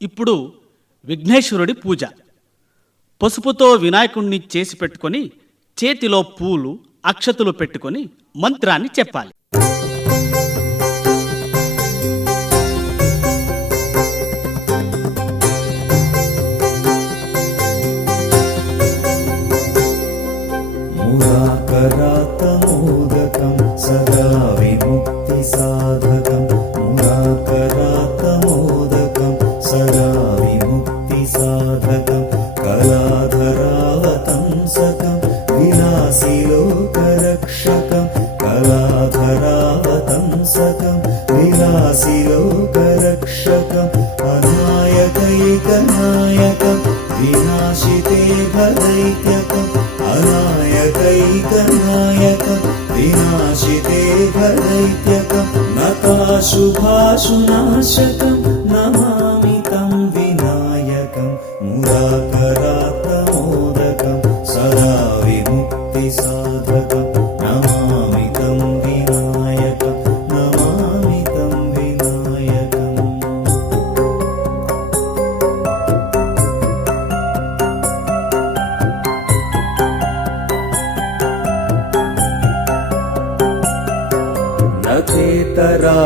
ఇప్పుడు విఘ్నేశ్వరుడి పూజ. పసుపుతో వినాయకుణ్ణి చేసి పెట్టుకొని చేతిలో పూలు అక్షతులు పెట్టుకొని మంత్రాన్ని చెప్పాలి. మురాకరాతమోదకం సదా విముక్తి సాధకం మురాకరాతమోదకం సదా విముక్తి సాధకం కళాధరావతంసకం విలాసిలోకరక్షకం కళాధరావతంసకం విలాసిలోకరక్షకం అనాయకైకనాయకం వినాశితే భదైత్యకం అనాయకైకనాయకం వినాశితే భదైత్యకం నకాశుభాశునాశకం నమామి తం వినాయకం మురాకరాతమోదకం సదా విముక్తి సాధకం నమామి తం వినాయకం నమామి తం వినాయకం.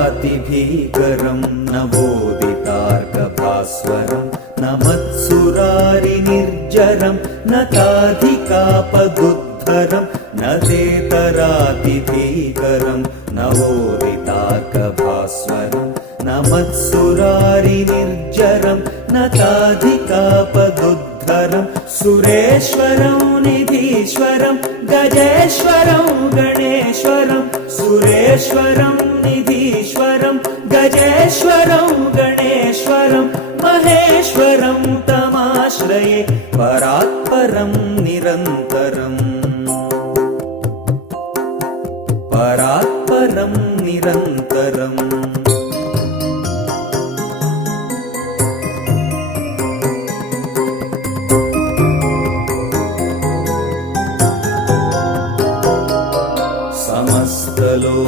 నచేతరాతిభీకరం నవోదితార్కభాస్వరం నమత్సురారినిర్జరం నతాధికాపదుద్ధరం నచేతరాతిభీకరం నవోదితార్కభాస్వరం నమత్సురారినిర్జరం నతాధికాపదుద్ధరం సురేశ్వరం నిధీశ్వరం గజేశ్వరం గణేశ్వరం సురేశ్వరం నిధీశ్వరం గజేశ్వరం గణేశ్వరం మహేశ్వరం తమాశ్రయే పరాత్పరం నిరంతరం పరాత్పరం నిరంతరం.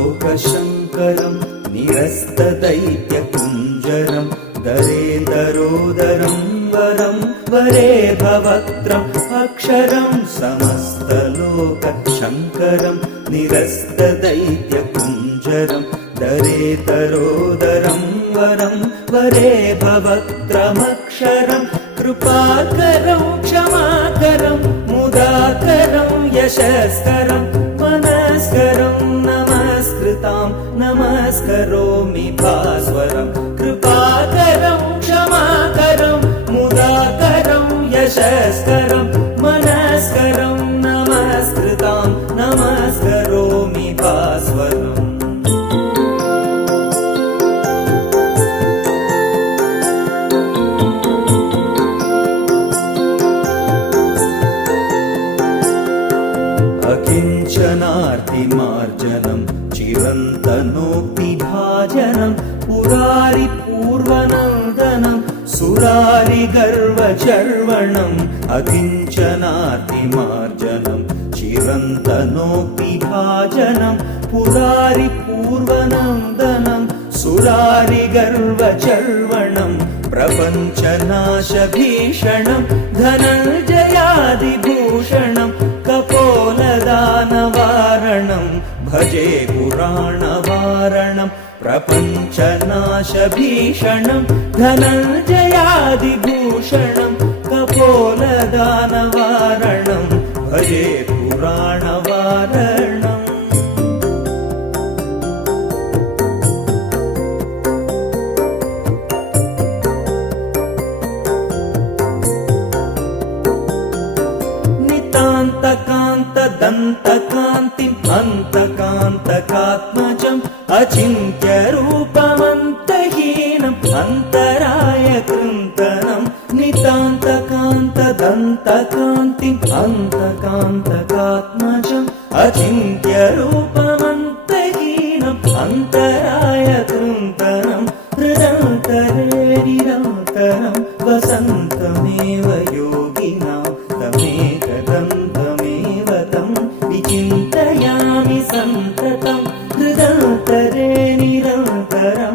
సమస్తలోకశంకరం నిరస్తదైత్యకుంజరం దరేదరోదరం వరం వరే భవక్త్రం అక్షరం సమస్తలోకశంకరం నిరస్తదైత్యకుంజరం దరేదరోదరం వరం వరే భవక్త్రమక్షరం కృపాకరం క్షమాకరం ముదాకరం యశస్కరం మనస్కరం నమస్కృతాం నమస్కరోమి భాస్వరం కృపాకరం క్షమాకరం ముదాకరం యశస్కరం మనస్కరం నమస్కృతాం నమస్కరోమి భాస్వరం. అకించనార్తిమార్జనం చిరంతనోక్తిభాజనం పురారి పూర్వనందనం సురారి గర్వచర్వణం అకించనార్తిమార్జనం చిరంతనోక్తిభాజనం పురారి పూర్వనందనం సురారి గర్వచర్వణం ప్రపంచనాశభీషణం ధనంజయాదిభూషణం కపోలదానవారణం భజే పురాణవారణం ప్రపంచనాశభీషణం ధనంజయాదిభూషణం కపోలదానవారణం భజే పురాణవారణం. దంతకాంతిం అంతకాంతకాత్మజం అచింత్యరూపమంతహీనం అంతరాయ కృంతనం నితాంతకాంతదంతకాంతిం అంతకాంతకాత్మజం అచింత్యరూపమంతహీనం అంతరాయ కృంతనం నిరంతరే నిరంతరం వసంతమేవ యోగినాం తమేకదంతమేవ తం విచింతయామి సంతతం హృదంతరే నిరంతరం